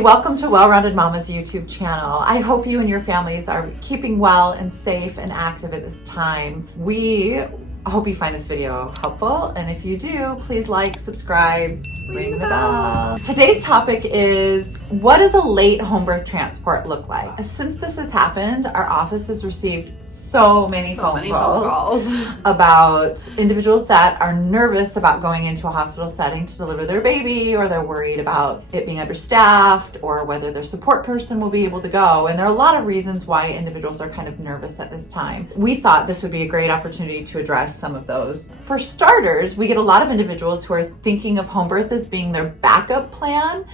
Hi, welcome to Well-Rounded Mama's YouTube channel. I hope you and your families are keeping well and safe and active at this time. We hope you find this video helpful, and if you do, please like, subscribe, ring the bell. Today's topic is, what does a late home birth transport look like? Since this has happened, our office has received so many phone calls about individuals that are nervous about going into a hospital setting to deliver their baby, or they're worried about it being understaffed, or whether their support person will be able to go. And there are a lot of reasons why individuals are kind of nervous at this time. We thought this would be a great opportunity to address some of those. For starters, we get a lot of individuals who are thinking of home birth as being their backup plan,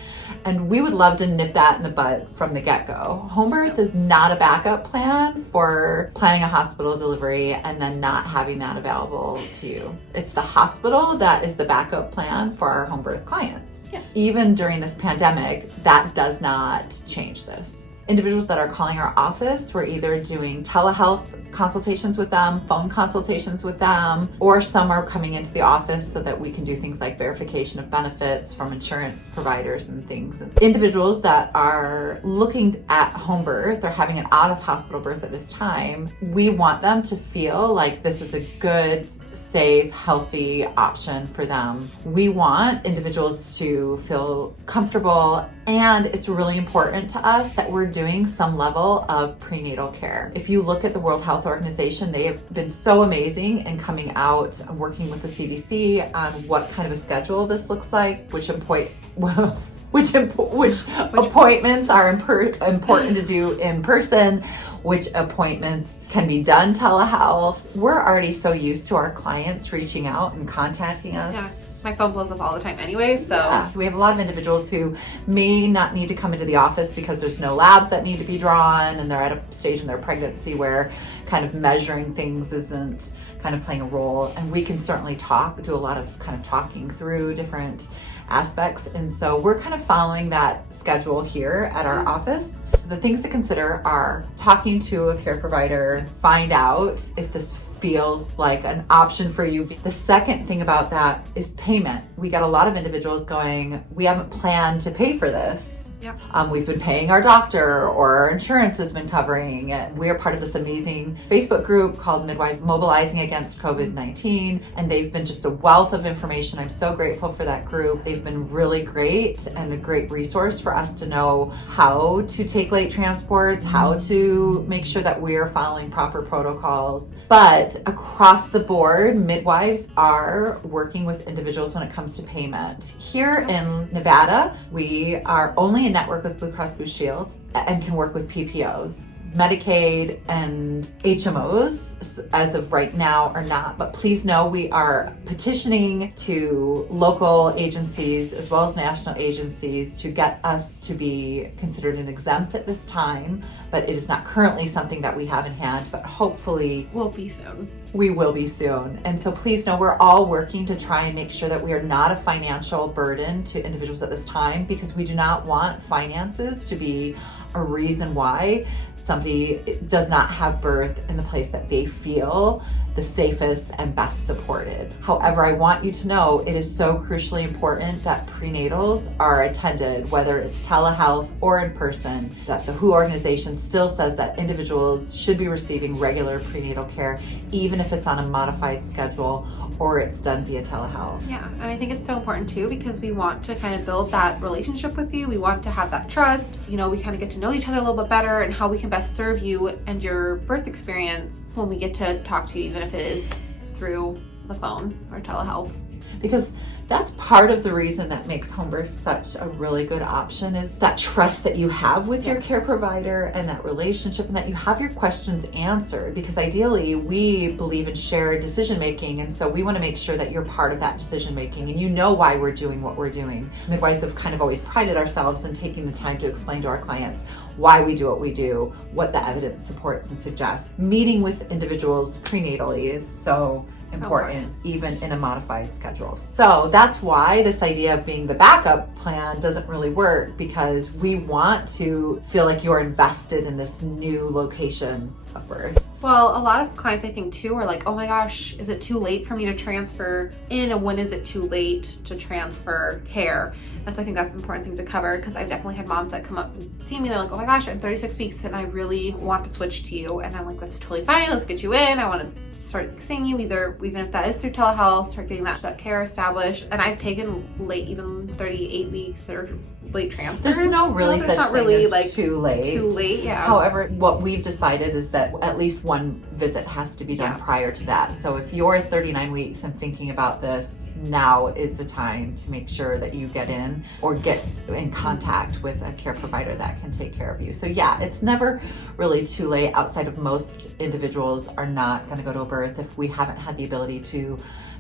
and we would love to nip that in the bud from the get-go. Home birth is not a backup plan for planning a hospital delivery and then not having that available to you. It's the hospital that is the backup plan for our home birth clients. Yeah. Even during this pandemic, that does not change this. Individuals that are calling our office, we're either doing telehealth consultations with them, phone consultations with them, or some are coming into the office so that we can do things like verification of benefits from insurance providers and things. Individuals that are looking at home birth or having an out-of-hospital birth at this time, we want them to feel like this is a good, safe, healthy option for them. We want individuals to feel comfortable, and it's really important to us that we're doing some level of prenatal care. If you look at the World Health Organization, they have been so amazing in coming out and working with the CDC on what kind of a schedule this looks like, which appointments are important to do in person, which appointments can be done telehealth. We're already so used to our clients reaching out and contacting us. Yes, my phone blows up all the time anyway, so. Yeah. So we have a lot of individuals who may not need to come into the office because there's no labs that need to be drawn, and they're at a stage in their pregnancy where kind of measuring things isn't kind of playing a role. And we can certainly do a lot of kind of talking through different aspects. And so we're kind of following that schedule here at our office. The things to consider are talking to a care provider, find out if this feels like an option for you. The second thing about that is payment. We got a lot of individuals going, we haven't planned to pay for this. Yep. We've been paying our doctor, or our insurance has been covering. We are part of this amazing Facebook group called Midwives Mobilizing Against COVID-19, and they've been just a wealth of information. I'm so grateful for that group. They've been really great and a great resource for us to know how to take late transports, how to make sure that we're following proper protocols. But across the board, midwives are working with individuals when it comes to payment. Here in Nevada, we are only in network with Blue Cross Blue Shield and can work with PPOs. Medicaid and HMOs, as of right now, are not. But please know we are petitioning to local agencies as well as national agencies to get us to be considered an exempt at this time. But it is not currently something that we have in hand, but hopefully will be soon. We will be soon. And so please know we're all working to try and make sure that we are not a financial burden to individuals at this time, because we do not want finances to be a reason why somebody does not have birth in the place that they feel the safest and best supported. However, I want you to know it is so crucially important that prenatals are attended, whether it's telehealth or in person, that the WHO organization still says that individuals should be receiving regular prenatal care, even if it's on a modified schedule or it's done via telehealth. Yeah, and I think it's so important too, because we want to kind of build that relationship with you. We want to have that trust. You know, we kind of get to know each other a little bit better and how we can best serve you and your birth experience when we get to talk to you, even if it is through the phone or telehealth. Because that's part of the reason that makes home birth such a really good option, is that trust that you have with your care provider and that relationship, and that you have your questions answered. Because ideally, we believe in shared decision making, and so we want to make sure that you're part of that decision making and you know why we're doing what we're doing. Midwives have kind of always prided ourselves in taking the time to explain to our clients why we do what we do, what the evidence supports and suggests. Meeting with individuals prenatally is so important, even in a modified schedule. So that's why this idea of being the backup plan doesn't really work, because we want to feel like you're invested in this new location of birth? Well, a lot of clients I think too are like, oh my gosh, is it too late for me to transfer in, and when is it too late to transfer care? And so I think that's an important thing to cover, because I've definitely had moms that come up and see me, they're like, oh my gosh, I'm 36 weeks and I really want to switch to you. And I'm like, that's totally fine, let's get you in. I want to start seeing you, either even if that is through telehealth, start getting that care established. And I've taken late, even 38 weeks or late transfers. There's no really such thing really as like too late. Too late, yeah. However, what we've decided is that at least one visit has to be done prior to that. So if you're 39 weeks and thinking about this, now is the time to make sure that you get in or get in contact with a care provider that can take care of you. So yeah, it's never really too late. Outside of most individuals are not going to go to a birth if we haven't had the ability to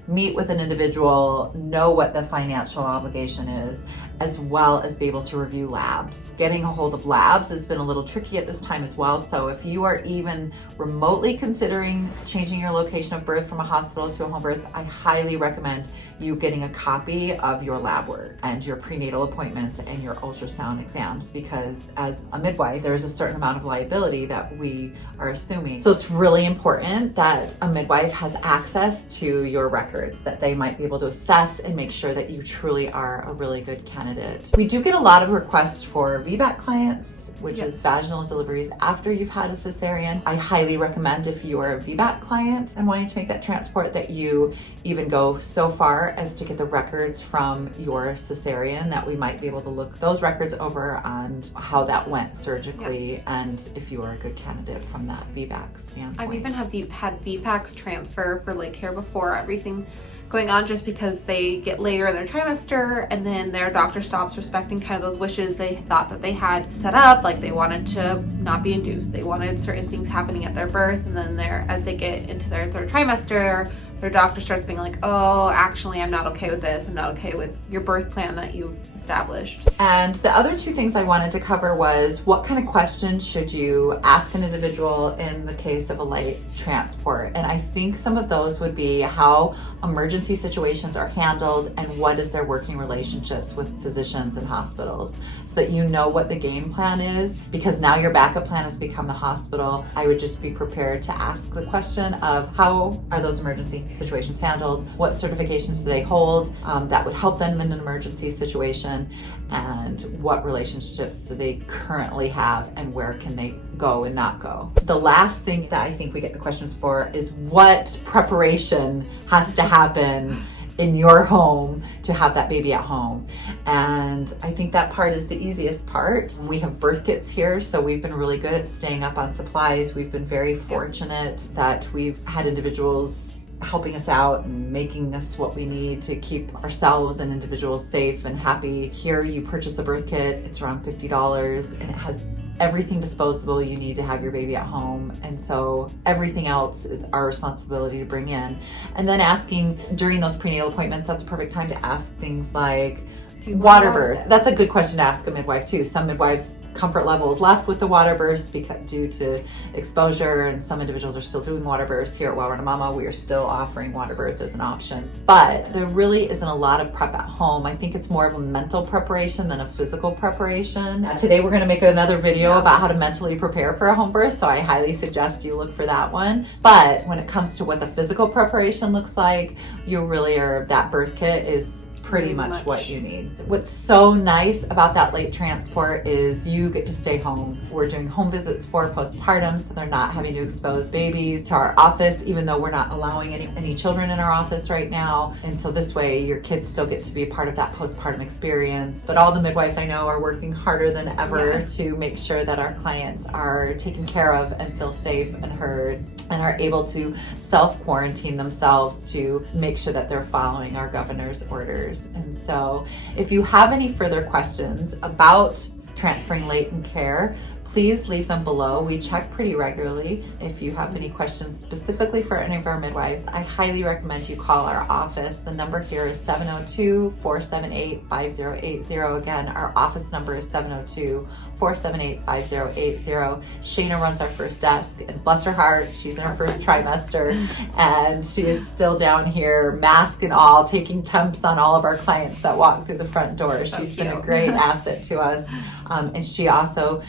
meet with an individual, know what the financial obligation is, as well as be able to review labs. Getting a hold of labs has been a little tricky at this time as well. So if you are even remotely considering changing your location of birth from a hospital to a home birth, I highly recommend you getting a copy of your lab work and your prenatal appointments and your ultrasound exams, because as a midwife, there is a certain amount of liability that we are assuming. So it's really important that a midwife has access to your records, that they might be able to assess and make sure that you truly are a really good candidate. We do get a lot of requests for VBAC clients, which is vaginal deliveries after you've had a cesarean. I highly recommend, if you are a VBAC client and wanting to make that transport, that you even go so far as to get the records from your cesarean, that we might be able to look those records over on how that went surgically and if you are a good candidate from that VBAC standpoint. I've even had VBACs transfer for like care before everything going on, just because they get later in their trimester and then their doctor stops respecting kind of those wishes they thought that they had set up. Like they wanted to not be induced, they wanted certain things happening at their birth, and then as they get into their third trimester, their doctor starts being like, oh, actually, I'm not okay with this. I'm not okay with your birth plan that you've established. And the other two things I wanted to cover was, what kind of questions should you ask an individual in the case of a late transport? And I think some of those would be how emergency situations are handled and what is their working relationships with physicians and hospitals, so that you know what the game plan is, because now your backup plan has become the hospital. I would just be prepared to ask the question of, how are those emergency situations handled? What certifications do they hold that would help them in an emergency situation? And what relationships do they currently have, and where can they go and not go? The last thing that I think we get the questions for is, what preparation has to happen in your home to have that baby at home? And I think that part is the easiest part. We have birth kits here, so we've been really good at staying up on supplies. We've been very fortunate that we've had individuals helping us out and making us what we need to keep ourselves and individuals safe and happy. Here you purchase a birth kit, it's around $50, and it has everything disposable you need to have your baby at home. And so everything else is our responsibility to bring in. And then asking during those prenatal appointments, that's a perfect time to ask things like, water birth. That's a good question to ask a midwife too. Some midwives' comfort level is left with the water births due to exposure, and some individuals are still doing water births. Here at Well Run Momma, we are still offering water birth as an option. But there really isn't a lot of prep at home. I think it's more of a mental preparation than a physical preparation. Today we're going to make another video about how to mentally prepare for a home birth, so I highly suggest you look for that one. But when it comes to what the physical preparation looks like, you really are, that birth kit is pretty much what you need. What's so nice about that late transport is you get to stay home. We're doing home visits for postpartum, so they're not having to expose babies to our office, even though we're not allowing any children in our office right now. And so this way your kids still get to be a part of that postpartum experience. But all the midwives I know are working harder than ever to make sure that our clients are taken care of and feel safe and heard, and are able to self-quarantine themselves to make sure that they're following our governor's orders. And so if you have any further questions about transferring late in care, please leave them below. We check pretty regularly. If you have any questions specifically for any of our midwives, I highly recommend you call our office. The number here is 702-478-5080. Again, our office number is 702-478-5080. Shayna runs our first desk, and bless her heart, she's in her first trimester, and she is still down here, mask and all, taking temps on all of our clients that walk through the front door. She's been a great asset to us. And she also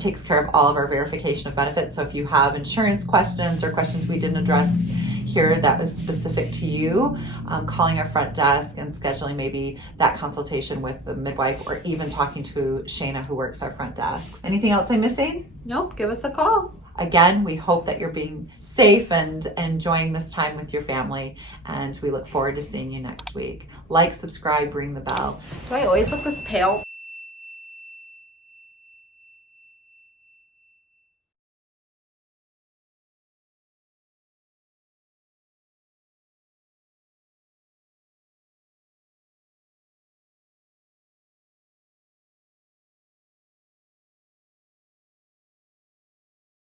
takes care of all of our verification of benefits. So if you have insurance questions or questions we didn't address here that is specific to you, calling our front desk and scheduling maybe that consultation with the midwife, or even talking to Shayna who works our front desk. Anything else I'm missing? Nope, give us a call. Again, we hope that you're being safe and enjoying this time with your family, and we look forward to seeing you next week. Like, subscribe, ring the bell. Do I always look this pale?